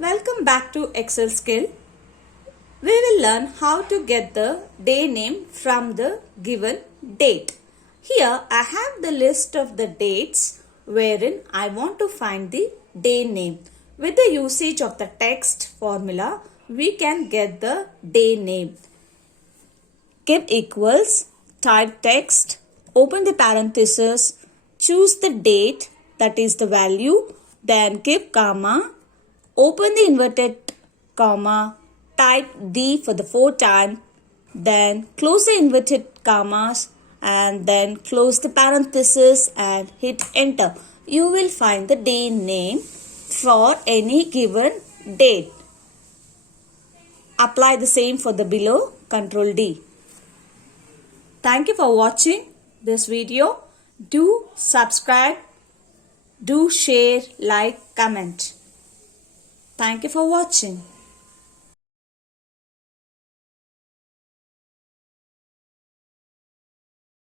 Welcome back to Excel skill. We will learn how to get the day name from the given date. Here I have the list of the dates wherein I want to find the day name. With the usage of the text formula, we can get the day name. Give equals, type text, open the parenthesis, choose the date, that is the value, then give comma, open the inverted comma, type D for the fourth time, then close the inverted commas and then close the parenthesis and hit enter. You will find the day name for any given date. Apply the same for the below, Ctrl D. Thank you for watching this video. Do subscribe, do share, like, comment. Thank you for watching.